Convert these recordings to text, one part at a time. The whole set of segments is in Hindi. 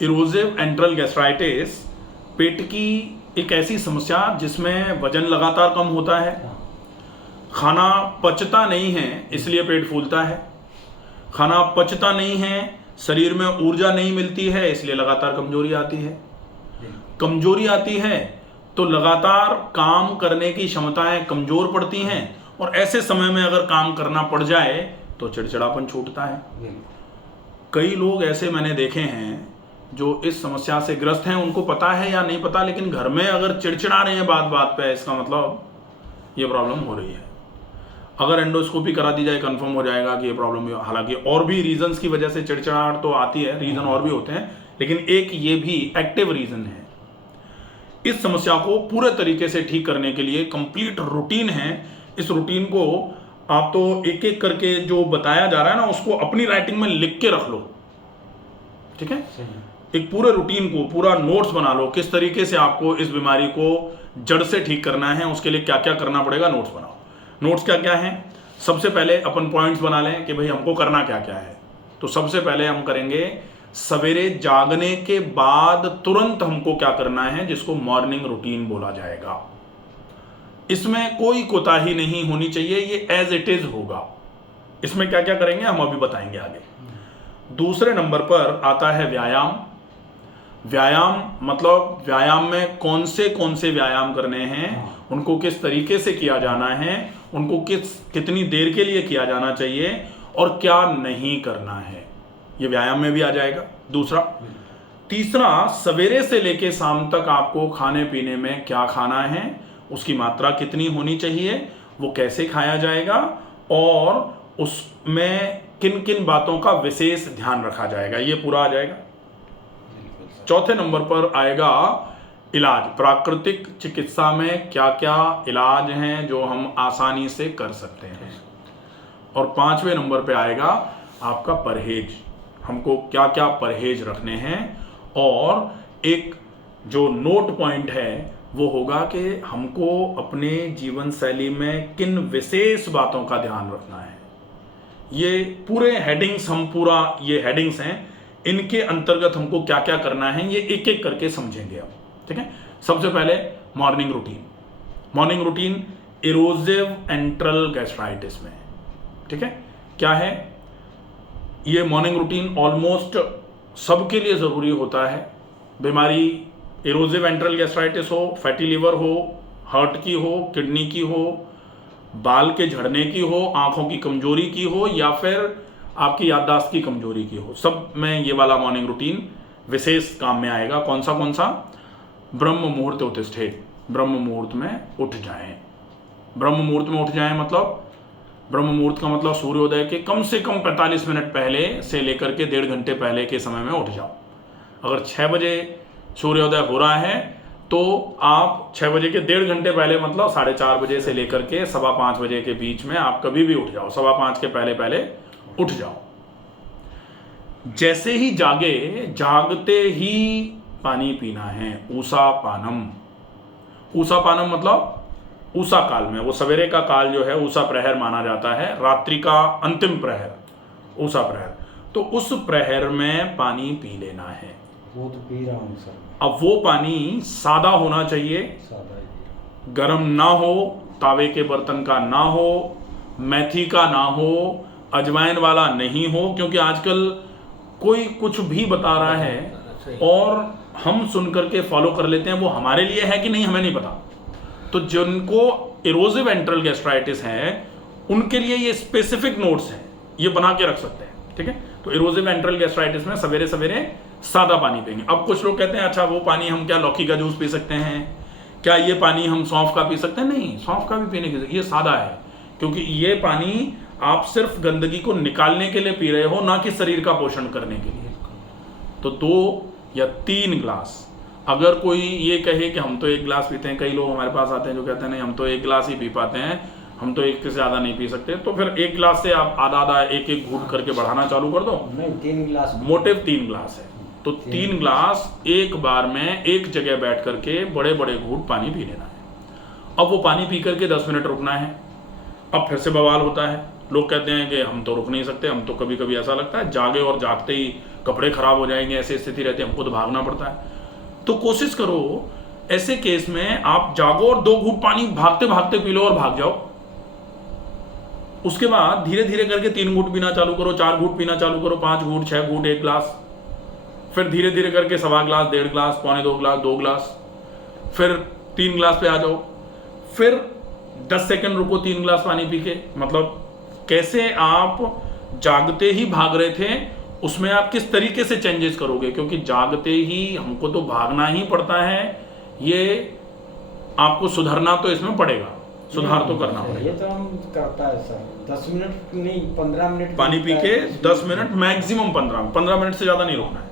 इरोजिव एंट्रल गैस्ट्राइटिस पेट की एक ऐसी समस्या जिसमें वजन लगातार कम होता है, खाना पचता नहीं है इसलिए पेट फूलता है, खाना पचता नहीं है, शरीर में ऊर्जा नहीं मिलती है इसलिए लगातार कमजोरी आती है, कमजोरी आती है तो लगातार काम करने की क्षमताएं कमजोर पड़ती हैं, और ऐसे समय में अगर काम करना पड़ जाए तो चिड़चिड़ापन छूटता है। कई लोग ऐसे मैंने देखे हैं जो इस समस्या से ग्रस्त हैं, उनको पता है या नहीं पता, लेकिन घर में अगर चिड़चिड़ा रहे हैं बात बात पे, इसका मतलब ये प्रॉब्लम हो रही है। अगर एंडोस्कोपी करा दी जाए कंफर्म हो जाएगा कि ये प्रॉब्लम है। हालांकि और भी रीजंस की वजह से चिड़चिड़ाहट तो आती है, रीजन और भी होते हैं, लेकिन एक ये भी एक्टिव रीजन है। इस समस्या को पूरे तरीके से ठीक करने के लिए कंप्लीट रूटीन है। इस रूटीन को आप तो एक एक करके जो बताया जा रहा है ना, उसको अपनी राइटिंग में लिख के रख लो, ठीक है। एक पूरे रूटीन को पूरा नोट्स बना लो, किस तरीके से आपको इस बीमारी को जड़ से ठीक करना है, उसके लिए क्या क्या करना पड़ेगा, नोट्स बनाओ। नोट्स क्या क्या है? सबसे पहले अपन पॉइंट्स बना लें कि भाई हमको करना क्या क्या है। तो सबसे पहले हम करेंगे सवेरे जागने के बाद तुरंत हमको क्या करना है, जिसको मॉर्निंग रूटीन बोला जाएगा। इसमें कोई कोताही नहीं होनी चाहिए, ये एज इट इज होगा। इसमें क्या क्या करेंगे हम अभी बताएंगे आगे। दूसरे नंबर पर आता है व्यायाम। व्यायाम मतलब व्यायाम में कौन से व्यायाम करने हैं, उनको किस तरीके से किया जाना है, उनको कितनी देर के लिए किया जाना चाहिए और क्या नहीं करना है, ये व्यायाम में भी आ जाएगा। दूसरा, तीसरा, सवेरे से लेके शाम तक आपको खाने पीने में क्या खाना है, उसकी मात्रा कितनी होनी चाहिए, वो कैसे खाया जाएगा और उसमें किन किन बातों का विशेष ध्यान रखा जाएगा, ये पूरा आ जाएगा। चौथे नंबर पर आएगा इलाज। प्राकृतिक चिकित्सा में क्या क्या इलाज हैं जो हम आसानी से कर सकते हैं। और पांचवें नंबर पे आएगा आपका परहेज, हमको क्या क्या परहेज रखने हैं। और एक जो नोट पॉइंट है वो होगा कि हमको अपने जीवन शैली में किन विशेष बातों का ध्यान रखना है। ये पूरे हेडिंग्स, हम पूरा ये हेडिंग्स हैं, इनके अंतर्गत हमको क्या क्या करना है ये एक एक करके समझेंगे अब, ठीक है। सबसे पहले morning routine. Morning routine erosive antral gastritis में, ठीक है, क्या है ये मॉर्निंग रूटीन? ऑलमोस्ट सबके लिए जरूरी होता है। बीमारी इरोजिव एंट्रल गैस्ट्राइटिस हो, फैटी लिवर हो, हार्ट की हो, किडनी की हो, बाल के झड़ने की हो, आंखों की कमजोरी की हो, या फिर आपकी याददाश्त की कमजोरी की हो, सब में ये वाला मॉर्निंग रूटीन विशेष काम में आएगा। कौन सा? ब्रह्म मुहूर्त उत्तिष्ठेत, ब्रह्म मुहूर्त में उठ जाएं। ब्रह्म मुहूर्त में उठ जाएं मतलब, ब्रह्म मुहूर्त का मतलब सूर्योदय के कम से कम 45 मिनट पहले से लेकर के 1.5 घंटे पहले के समय में उठ जाओ। अगर 6 बजे सूर्योदय हो रहा है तो आप 6 बजे के 1.5 घंटे पहले मतलब 4:30 बजे से लेकर के 5:15 बजे के बीच में आप कभी भी उठ जाओ, 5:15 के पहले पहले उठ जाओ। जैसे ही जागे, जागते ही पानी पीना है। ऊषा पानम। ऊषा पानम मतलब ऊषा काल में, वो सवेरे का काल जो है ऊषा प्रहर माना जाता है, रात्रि का अंतिम प्रहर ऊषा प्रहर, तो उस प्रहर में पानी पी लेना है। वो तो पी रहा हूँ सर। अब वो पानी सादा होना चाहिए, गरम ना हो, तावे के बर्तन का ना हो, मेथी का ना हो, अजवाइन वाला नहीं हो, क्योंकि आजकल कोई कुछ भी बता रहा है और हम सुन करके फॉलो कर लेते हैं, वो हमारे लिए है कि नहीं हमें नहीं पता। तो जिनको इरोजिव एंट्रल गैस्ट्राइटिस है उनके लिए ये स्पेसिफिक नोट्स हैं, ये बना के रख सकते हैं, ठीक है। तो इरोजिव एंट्रल गैस्ट्राइटिस में सवेरे सवेरे सादा पानी पिएंगे। अब कुछ लोग कहते हैं अच्छा वो पानी हम क्या लौकी का जूस पी सकते हैं, क्या ये पानी हम सौंफ का पी सकते हैं? नहीं, सौंफ का भी पीने की, ये सादा है, क्योंकि ये पानी आप सिर्फ गंदगी को निकालने के लिए पी रहे हो, ना कि शरीर का पोषण करने के लिए। तो 2 या 3 ग्लास, अगर कोई ये कहे कि हम तो 1 गिलास पीते हैं, कई लोग हमारे पास आते हैं जो कहते हैं नहीं हम तो 1 गिलास ही पी पाते हैं, हम तो 1 से ज़्यादा नहीं पी सकते, तो फिर 1 गिलास से आप आधा एक घूंट करके बढ़ाना चालू कर दो। नहीं, 3 गिलास, मोटिव 3 गिलास है, तो 3 गिलास एक बार में एक जगह बैठ करके बड़े बड़े घूंट पानी पी लेना है। अब वो पानी पी करके 10 मिनट रुकना है। अब फिर से बवाल होता है, लोग कहते हैं कि हम तो रुक नहीं सकते, हम तो कभी कभी ऐसा लगता है जागे और जागते ही कपड़े खराब हो जाएंगे, ऐसी स्थिति रहती है, हमको तो भागना पड़ता है। तो कोशिश करो ऐसे केस में आप जागो और 2 घूंट पानी भागते भागते पी लो और भाग जाओ। उसके बाद धीरे धीरे करके 3 घूंट पीना चालू करो, 4 घूंट पीना चालू करो, 5 घूंट, 6 घूंट, 1 गिलास, फिर धीरे धीरे करके 1.25 गिलास, 1.5 गिलास, पौने 2 गिलास, 2 गिलास, फिर 3 गिलास पे आ जाओ, फिर 10 सेकंड रुको 3 गिलास पानी पी के। मतलब कैसे आप जागते ही भाग रहे थे उसमें आप किस तरीके से चेंजेस करोगे, क्योंकि जागते ही हमको तो भागना ही पड़ता है, ये आपको सुधरना तो इसमें पड़ेगा, सुधार तो करना पड़ेगा। ये तो हम करता है सर, 10 मिनट नहीं 15 मिनट पानी पी के 10 मिनट, मैक्सिमम 15 मिनट से ज्यादा नहीं रुकना है।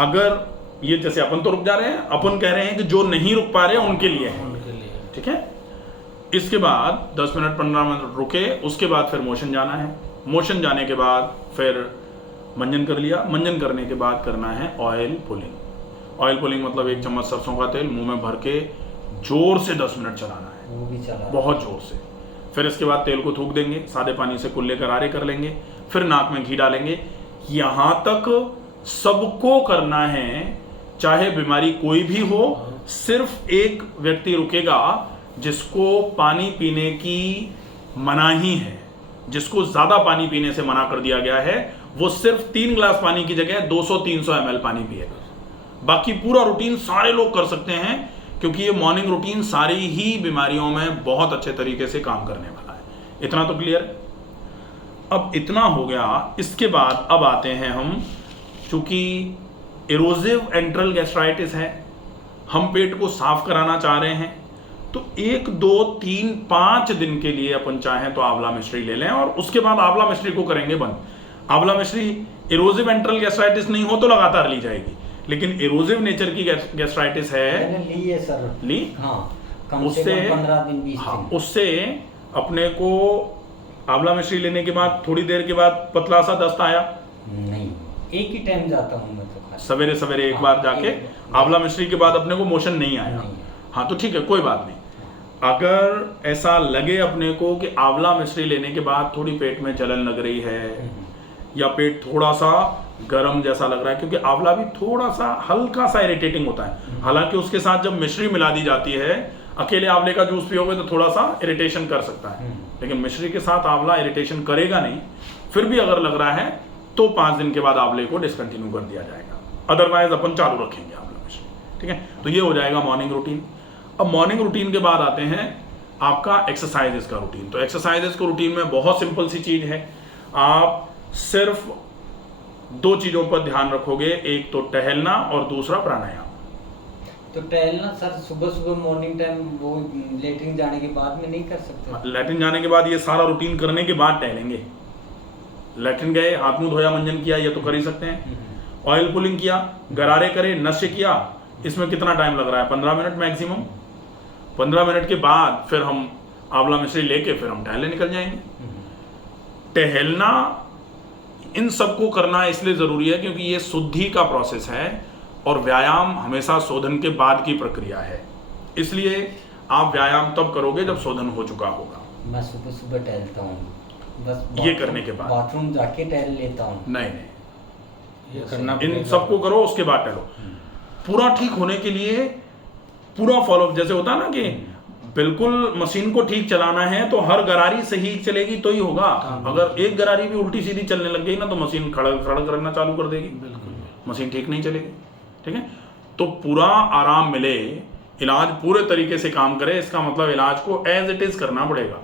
अगर ये जैसे अपन तो रुक जा रहे हैं, अपन कह रहे हैं कि जो नहीं रुक पा रहे हैं उनके लिए है, ठीक है। इसके बाद 10 मिनट 15 मिनट रुके, उसके बाद फिर मोशन जाना है। मोशन जाने के बाद फिर मंजन कर लिया। मंजन करने के बाद करना है ऑयल पुलिंग। ऑयल पुलिंग मतलब 1 चम्मच सरसों का तेल मुंह में भर के जोर से 10 मिनट चलाना है, वो भी चला बहुत जोर से। फिर इसके बाद तेल को थूक देंगे, सादे पानी से कुल्ले करारे कर लेंगे, फिर नाक में घी डालेंगे। यहां तक सबको करना है, चाहे बीमारी कोई भी हो। सिर्फ एक व्यक्ति रुकेगा जिसको पानी पीने की मनाही है, जिसको ज्यादा पानी पीने से मना कर दिया गया है, वो सिर्फ 3 गिलास पानी की जगह 200-300 ml पानी पिएगा। बाकी पूरा रूटीन सारे लोग कर सकते हैं, क्योंकि ये मॉर्निंग रूटीन सारी ही बीमारियों में बहुत अच्छे तरीके से काम करने वाला है। इतना तो क्लियर है। अब इतना हो गया, इसके बाद अब आते हैं हम, चूंकि इरोजिव एंट्रल गैस्ट्राइटिस है, हम पेट को साफ कराना चाह रहे हैं, तो 1 2 3 5 दिन के लिए अपन चाहें तो आंवला मिश्री ले लें, और उसके बाद आंवला मिश्री को करेंगे बंद। आंवला मिश्री इरोजिव एंट्रल गैस्ट्राइटिस नहीं हो तो लगातार ली जाएगी, लेकिन इरोजिव नेचर की गैस्ट्राइटिस है, मैंने ली है सर। ली, हाँ, कम से कम 15 दिन 20 हाँ, दिन। उससे अपने को आंवला मिश्री लेने के बाद थोड़ी देर के बाद पतला सा दस्त आया, नहीं, एक ही टाइम जाता हूँ मैं तो खाली। सवेरे सवेरे एक हाँ, बार जाके एक- आंवला मिश्री के बाद अपने को मोशन नहीं आया, नहीं। हाँ तो ठीक है, कोई बात नहीं। अगर ऐसा लगे अपने को कि आंवला मिश्री लेने के बाद थोड़ी पेट में जलन लग रही है, या पेट थोड़ा सा गर्म जैसा लग रहा है, क्योंकि आंवला भी थोड़ा सा हल्का सा इरिटेटिंग होता है, हालांकि उसके साथ जब मिश्री मिला दी जाती है, अकेले आंवले का जूस पियोगे तो थोड़ा सा इरिटेशन कर सकता है, लेकिन मिश्री के साथ आंवला इरिटेशन करेगा नहीं। फिर भी अगर लग रहा है तो 5 दिन के बाद आंवले को डिसकंटिन्यू कर दिया जाएगा, अदरवाइज अपन चालू रखेंगे आंवला मिश्री, ठीक है। तो ये हो जाएगा मॉर्निंग रूटीन। अब मॉर्निंग रूटीन के बाद आते हैं आपका एक्सरसाइजेस का रूटीन। तो एक्सरसाइजेस का रूटीन में बहुत सिंपल सी चीज है, आप सिर्फ 2 चीजों पर ध्यान रखोगे, एक तो टहलना और दूसरा प्राणायाम। तो टहलना सर सुबह सुबह मॉर्निंग टाइम, वो लेटरिन जाने के बाद में नहीं कर सकते? लैट्रिन जाने के बाद, ये सारा रूटीन करने के बाद टहलेंगे। लैट्रिन गए, हाथ मुंह धोया, मंजन किया, ये तो कर ही सकते हैं। ऑयल पुलिंग किया, गरारे करे, नश्य किया, इसमें कितना टाइम लग रहा है? 15 मिनट मैक्सिमम। 15 मिनट के बाद फिर हम आंवला मिश्री लेके फिर हम टहलने निकल जाएंगे। टहलना इन सबको करना इसलिए जरूरी है क्योंकि ये शुद्धि का प्रोसेस है, और व्यायाम हमेशा शोधन के बाद की प्रक्रिया है, इसलिए आप व्यायाम तब करोगे जब शोधन हो चुका होगा। मैं सुबह सुबह टहलता हूँ, बस ये करने के बाद बाथरूम जाके टहल लेता हूँ। नहीं, ये करना इन सबको करो, उसके बाद टहलो। पूरा ठीक होने के लिए पूरा फॉलो, जैसे होता है ना कि बिल्कुल मशीन को ठीक चलाना है तो हर गरारी सही चलेगी तो ही होगा। अगर एक गरारी भी उल्टी सीधी चलने लग गई ना तो मशीन खड़क खड़क करना चालू कर देगी, मशीन ठीक नहीं चलेगी, ठीक है। तो पूरा आराम मिले, इलाज पूरे तरीके से काम करे, इसका मतलब इलाज को एज इट इज करना पड़ेगा,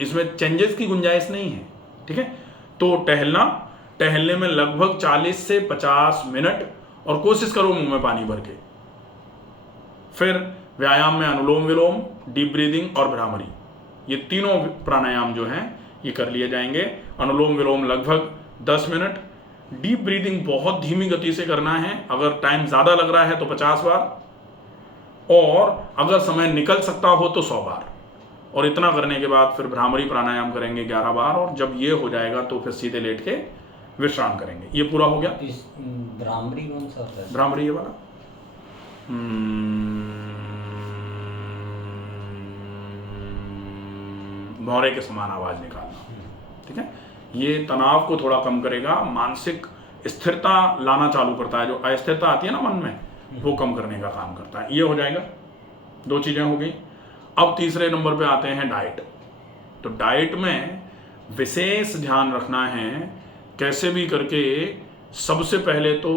इसमें चेंजेस की गुंजाइश नहीं है, ठीक है। तो टहलने में लगभग 40 से 50 मिनट, और कोशिश करो मुंह में पानी भर के। फिर व्यायाम में अनुलोम विलोम, डीप ब्रीदिंग और भ्रामरी, ये तीनों प्राणायाम जो हैं ये कर लिए जाएंगे। अनुलोम विलोम लगभग 10 मिनट, डीप ब्रीदिंग बहुत धीमी गति से करना है, अगर टाइम ज़्यादा लग रहा है तो 50 बार, और अगर समय निकल सकता हो तो 100 बार। और इतना करने के बाद फिर भ्रामरी प्राणायाम करेंगे 11 बार, और जब ये हो जाएगा तो फिर सीधे लेट के विश्राम करेंगे। ये पूरा हो गया। भ्रामरी कौन सा होता है? भ्रामरी ये वाला भौरे के समान आवाज निकालना, ठीक है। ये तनाव को थोड़ा कम करेगा, मानसिक स्थिरता लाना चालू करता है, जो अस्थिरता आती है ना मन में वो कम करने का काम करता है। ये हो जाएगा, 2 चीजें हो गई। अब तीसरे नंबर पे आते हैं डाइट। तो डाइट में विशेष ध्यान रखना है कैसे भी करके, सबसे पहले तो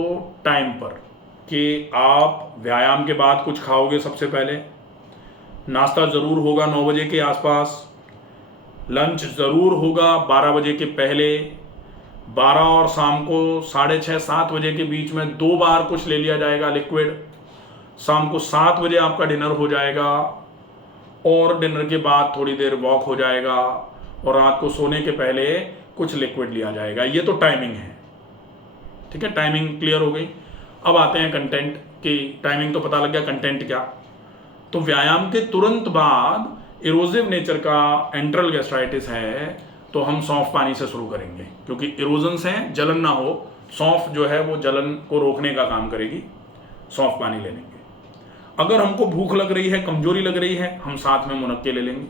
टाइम पर, कि आप व्यायाम के बाद कुछ खाओगे। सबसे पहले नाश्ता ज़रूर होगा 9 बजे के आसपास, लंच ज़रूर होगा 12 बजे के पहले, 12 और शाम को 6:30-7 बजे के बीच में 2 बार कुछ ले लिया जाएगा लिक्विड। शाम को 7 बजे आपका डिनर हो जाएगा और डिनर के बाद थोड़ी देर वॉक हो जाएगा और रात को सोने के पहले कुछ लिक्विड लिया जाएगा। ये तो टाइमिंग है, ठीक है, टाइमिंग क्लियर हो गई। अब आते हैं कंटेंट की। टाइमिंग तो पता लग गया, कंटेंट क्या। तो व्यायाम के तुरंत बाद इरोजिव नेचर का एंट्रल गैस्ट्राइटिस है तो हम सौंफ पानी से शुरू करेंगे, क्योंकि इरोजन्स हैं, जलन ना हो। सौंफ जो है वो जलन को रोकने का काम करेगी। सौंफ पानी ले लेंगे। अगर हमको भूख लग रही है, कमजोरी लग रही है, हम साथ में मुनक्के ले लेंगे।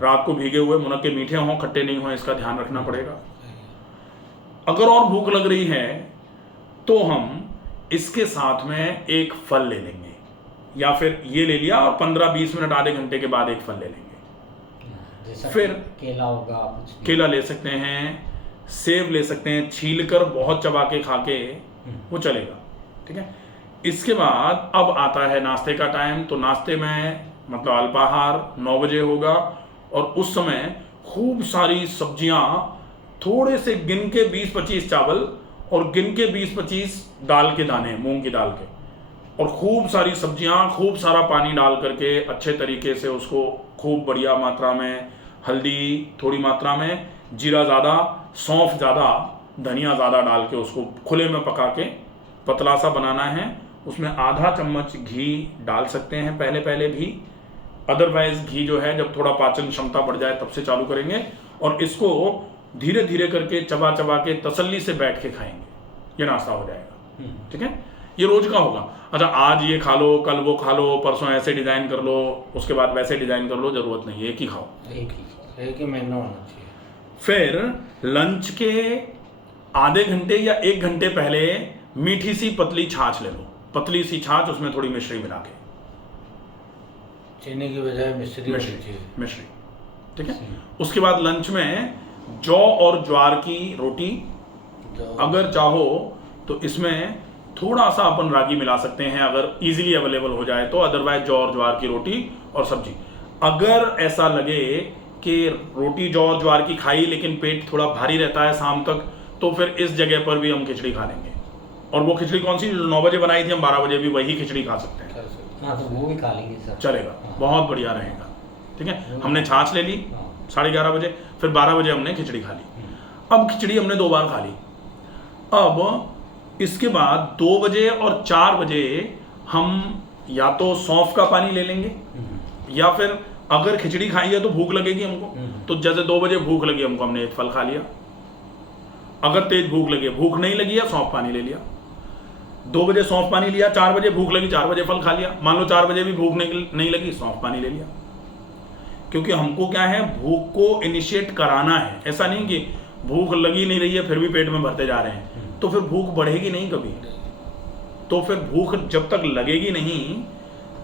रात को भीगे हुए मुनक्के मीठे हों, खट्टे नहीं हों, इसका ध्यान रखना पड़ेगा। अगर और भूख लग रही है तो हम इसके साथ में एक फल ले लेंगे, या फिर ये ले लिया और 15-20 मिनट आधे घंटे के बाद एक फल ले लेंगे। फिर केला होगा, कुछ केला ले सकते हैं, सेब ले सकते हैं, छील कर बहुत चबा के खा के वो चलेगा, ठीक है। इसके बाद अब आता है नाश्ते का टाइम। तो नाश्ते में मतलब अल्पाहार 9 बजे होगा और उस समय खूब सारी सब्जियां, थोड़े से गिन के 20-25 चावल और गिन के 20-25 दाल के दाने, मूंग की दाल के, और खूब सारी सब्जियां, खूब सारा पानी डाल करके अच्छे तरीके से उसको खूब बढ़िया मात्रा में, हल्दी थोड़ी मात्रा में, जीरा ज़्यादा, सौंफ ज़्यादा, धनिया ज़्यादा डाल के उसको खुले में पका के पतला सा बनाना है। उसमें आधा चम्मच घी डाल सकते हैं पहले पहले भी, अदरवाइज घी जो है जब थोड़ा पाचन क्षमता बढ़ जाए तब से चालू करेंगे। और इसको धीरे धीरे करके चबा चबा के तसल्ली से बैठ के खाएंगे। ये नाश्ता हो जाएगा, ठीक है। ये रोज का होगा। अच्छा, आज ये खा लो, कल वो खा लो, परसों ऐसे डिजाइन कर लो, उसके बाद वैसे डिजाइन कर लो, जरूरत नहीं है, एक ही खाओ, एक ही मेनू होना चाहिए। फिर लंच के आधे घंटे या 1 घंटे पहले मीठी सी पतली छाछ ले लो, पतली सी छाछ, उसमें थोड़ी मिश्री मिला के, चीनी की बजाय मिश्री, ठीक है। उसके बाद लंच में जौ और ज्वार की रोटी, अगर चाहो तो इसमें थोड़ा सा अपन रागी मिला सकते हैं अगर इजीली अवेलेबल हो जाए तो, अदरवाइज जौ और ज्वार की रोटी और सब्जी। अगर ऐसा लगे कि रोटी जौ और ज्वार की खाई लेकिन पेट थोड़ा भारी रहता है शाम तक, तो फिर इस जगह पर भी हम खिचड़ी खा लेंगे। और वो खिचड़ी कौन सी, जो 9 बजे बनाई थी, हम 12 बजे भी वही खिचड़ी खा सकते हैं। हाँ, तो वो भी खा लेंगे सर, चलेगा। हाँ। बहुत बढ़िया रहेगा, ठीक है। हमने छाछ ले ली 11:30 बजे, फिर 12 बजे हमने खिचड़ी खा ली। अब खिचड़ी हमने 2 बार खा ली। अब इसके बाद 2 बजे और 4 बजे हम या तो सौंफ का पानी ले लेंगे, या फिर अगर खिचड़ी खाई है तो भूख लगेगी हमको, तो जैसे 2 बजे भूख लगी हमको, हमने एक फल खा लिया। अगर तेज भूख लगी, भूख नहीं लगी है, सौंफ पानी ले लिया। 2 बजे सौंफ पानी लिया, 4 बजे भूख लगी, 4 बजे फल खा लिया। मान लो 4 बजे भी भूख नहीं लगी, सौंफ पानी ले लिया। क्योंकि हमको क्या है, भूख को इनिशिएट कराना है। ऐसा नहीं कि भूख लगी नहीं रही है फिर भी पेट में भरते जा रहे हैं, तो फिर भूख बढ़ेगी नहीं कभी। तो फिर भूख जब तक लगेगी नहीं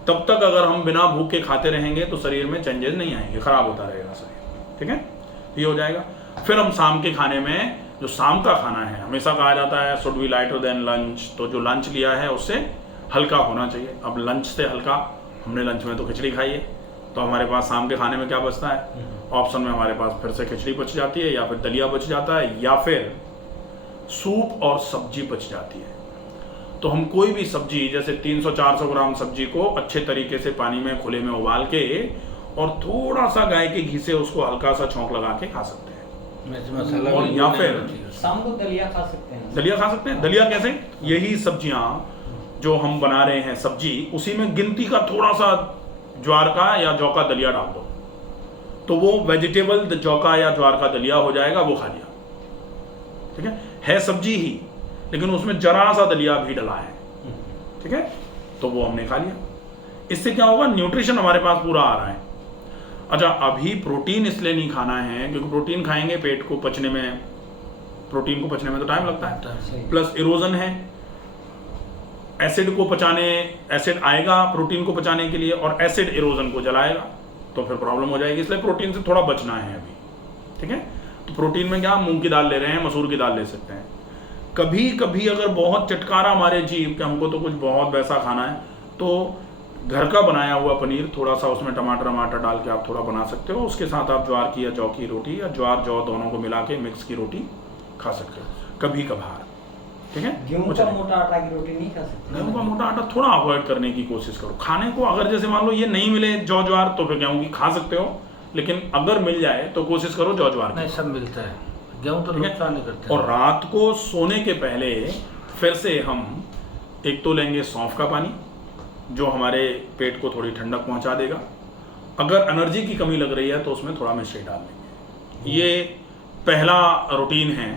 तब तक अगर हम बिना भूख के खाते रहेंगे तो शरीर में चेंजेस नहीं आएंगे, खराब होता रहेगा शरीर, ठीक है। ये हो जाएगा। फिर हम शाम के खाने में, जो शाम का खाना है, हमेशा कहा जाता है should be lighter than lunch, तो जो लंच लिया है उससे हल्का होना चाहिए। अब लंच से हल्का, हमने लंच में तो खिचड़ी खाई है, तो हमारे पास शाम के खाने में क्या बचता है, ऑप्शन में हमारे पास फिर से खिचड़ी बच जाती है, या फिर दलिया बच जाता है, या फिर सूप और सब्जी बच जाती है। तो हम कोई भी सब्जी, जैसे 300-400 ग्राम सब्जी को अच्छे तरीके से पानी में खुले में उबाल के और थोड़ा सा गाय के घी से उसको हल्का सा छौंक लगा के खा सकते हैं। और या फिर शाम को दलिया खा सकते हैं। दलिया खा सकते हैं। दलिया कैसे, यही सब्जियां जो हम बना रहे हैं सब्जी, उसी में गिनती का थोड़ा सा ज्वार का या जौ का दलिया डाल दो, तो वो वेजिटेबल जौ का या ज्वार का दलिया हो जाएगा, वो खा लिया, ठीक है सब्जी ही, लेकिन उसमें जरा सा दलिया भी डला है, ठीक है, तो वो हमने खा लिया। इससे क्या होगा, न्यूट्रिशन हमारे पास पूरा आ रहा है। अच्छा, अभी प्रोटीन इसलिए नहीं खाना है क्योंकि प्रोटीन खाएंगे पेट को पचने में प्रोटीन को पचने में तो टाइम लगता है, सही। प्लस इरोजन है, एसिड को पचाने, एसिड आएगा प्रोटीन को पचाने के लिए और एसिड इरोजन को जलाएगा, तो फिर प्रॉब्लम हो जाएगी। इसलिए प्रोटीन से थोड़ा बचना है अभी, ठीक है। तो प्रोटीन में क्या, मूंग की दाल ले रहे हैं, मसूर की दाल ले सकते हैं। कभी कभी अगर बहुत चटकारा हमारे जीभ कि हमको तो कुछ बहुत वैसा खाना है, तो घर का बनाया हुआ पनीर थोड़ा सा उसमें टमाटर वमाटर डाल के आप थोड़ा बना सकते हो। उसके साथ आप ज्वार की या जौ की रोटी या ज्वार जौ दोनों को मिला के मिक्स की रोटी खा सकते हो कभी कभार, ठीक है। गेहूं का मोटा आटा की रोटी नहीं खा सकते? गेहूं का मोटा आटा थोड़ा अवॉइड करने की कोशिश करो खाने को। अगर जैसे मान लो ये नहीं मिले जौ ज्वार तो फिर गेहूं की खा सकते हो, लेकिन अगर मिल जाए तो कोशिश करो जौ ज्वार नहीं, की। सब मिलता है, गेहूं तो नुकसान नहीं करते। और रात को सोने के पहले फिर से हम एक तो लेंगे सौंफ का पानी, जो हमारे पेट को थोड़ी ठंडक पहुंचा देगा। अगर एनर्जी की कमी लग रही है तो उसमें थोड़ा मिश्री डाल देंगे। ये पहला रूटीन है।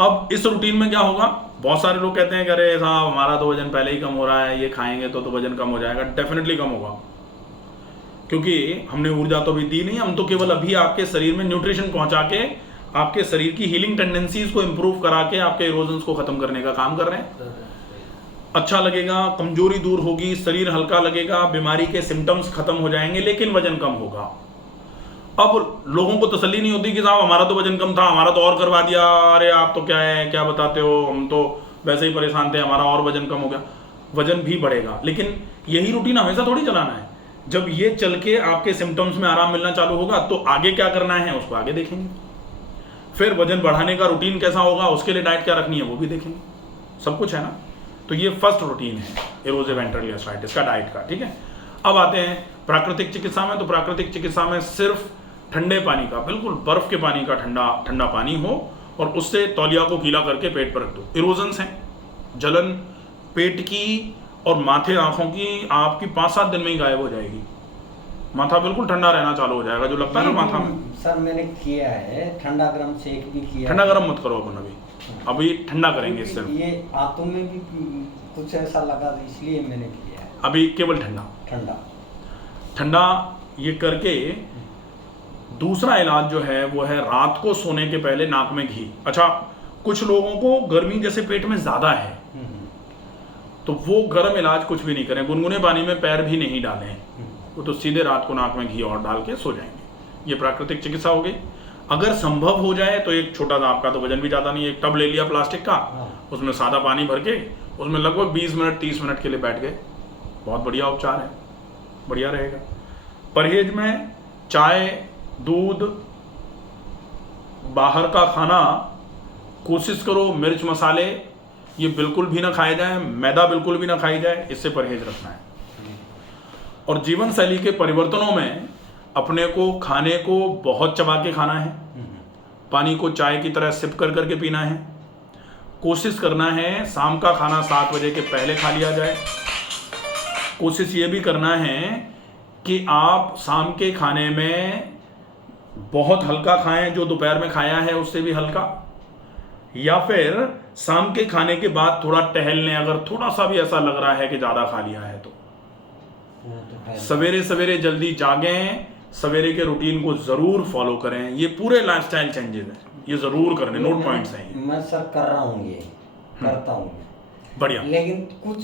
अब इस रूटीन में क्या होगा, बहुत सारे लोग कहते हैं कि अरे साहब हमारा तो वजन पहले ही कम हो रहा है, ये खाएंगे तो वजन कम हो जाएगा। डेफिनेटली कम होगा, क्योंकि हमने ऊर्जा तो अभी दी नहीं, हम तो केवल अभी आपके शरीर में न्यूट्रिशन पहुंचा के आपके शरीर की हीलिंग टेंडेंसीज को इंप्रूव करा के आपके इरोजन्स को खत्म करने का काम कर रहे हैं। अच्छा लगेगा, कमजोरी दूर होगी, शरीर हल्का लगेगा, बीमारी के सिम्टम्स खत्म हो जाएंगे, लेकिन वजन कम होगा। अब लोगों को तसल्ली नहीं होती कि साहब हमारा तो वजन कम था, हमारा तो और करवा दिया, अरे आप तो क्या है, क्या बताते हो, हम तो वैसे ही परेशान थे, हमारा और वजन कम हो गया। वजन भी बढ़ेगा, लेकिन यही रूटीन हमेशा थोड़ी चलाना है। जब ये चल के आपके सिम्टम्स में आराम मिलना चालू होगा तो आगे क्या करना है उसको आगे देखेंगे। फिर वजन बढ़ाने का रूटीन कैसा होगा, उसके लिए डाइट क्या रखनी है वो भी देखेंगे। सब कुछ है ना। तो ये फर्स्ट रूटीन है इरोसिव वेंट्रल गैस्ट्राइटिस का, डाइट का, ठीक है। अब आते हैं प्राकृतिक चिकित्सा में। तो प्राकृतिक चिकित्सा में सिर्फ ठंडे पानी का, बिल्कुल बर्फ के पानी का ठंडा पानी हो और उससे तौलिया को गीला करके पेट पर रख दो। इरोजन्स हैं, जलन पेट की और माथे आंखों की आपकी 5-7 दिन में ही गायब हो जाएगी। माथा बिल्कुल ठंडा रहना चालू हो जाएगा, जो लगता है ना माथा में। सर मैंने किया है, ठंडा गर्म शेक भी किया। ठंडा गर्म मत करो अपन, अभी ठंडा करेंगे इससे। ये आंतों में भी कुछ ऐसा लगा इसलिए मैंने किया है। अभी केवल ठंडा ठंडा ये करके। दूसरा इलाज जो है वो है रात को सोने के पहले नाक में घी। अच्छा, कुछ लोगों को गर्मी जैसे पेट में ज्यादा है तो वो गर्म इलाज कुछ भी नहीं करें, गुनगुने पानी में पैर भी नहीं डालें, वो तो सीधे रात को नाक में घी और डाल के सो जाएंगे। ये प्राकृतिक चिकित्सा हो गई। अगर संभव हो जाए तो एक छोटा सा, आपका तो वजन भी ज़्यादा नहीं है, एक टब ले लिया प्लास्टिक का, उसमें सादा पानी भर के उसमें लगभग 20 मिनट 30 मिनट के लिए बैठ गए, बहुत बढ़िया उपचार है, बढ़िया रहेगा। परहेज में चाय, दूध, बाहर का खाना कोशिश करो, मिर्च मसाले ये बिल्कुल भी ना खाए जाए, मैदा बिल्कुल भी ना खाई जाए, इससे परहेज रखना है। और जीवन शैली के परिवर्तनों में अपने को खाने को बहुत चबा के खाना है, पानी को चाय की तरह सिप कर करके पीना है। कोशिश करना है शाम का खाना 7 बजे के पहले खा लिया जाए। कोशिश ये भी करना है कि आप शाम के खाने में बहुत हल्का खाएं, जो दोपहर में खाया है उससे भी हल्का, या फिर शाम के खाने के बाद थोड़ा टहल लें अगर थोड़ा सा भी ऐसा लग रहा है कि ज़्यादा खा लिया है तो। सवेरे सवेरे जल्दी जागें, सवेरे के रूटीन को ज़रूर फॉलो करें। ये पूरे लाइफस्टाइल चेंजेस हैं, ये ज़रूर करने, नोट पॉइंट्स हैं। मैं सर कर रहा हूँ, ये करता हूँ बढ़िया। लेकिन कुछ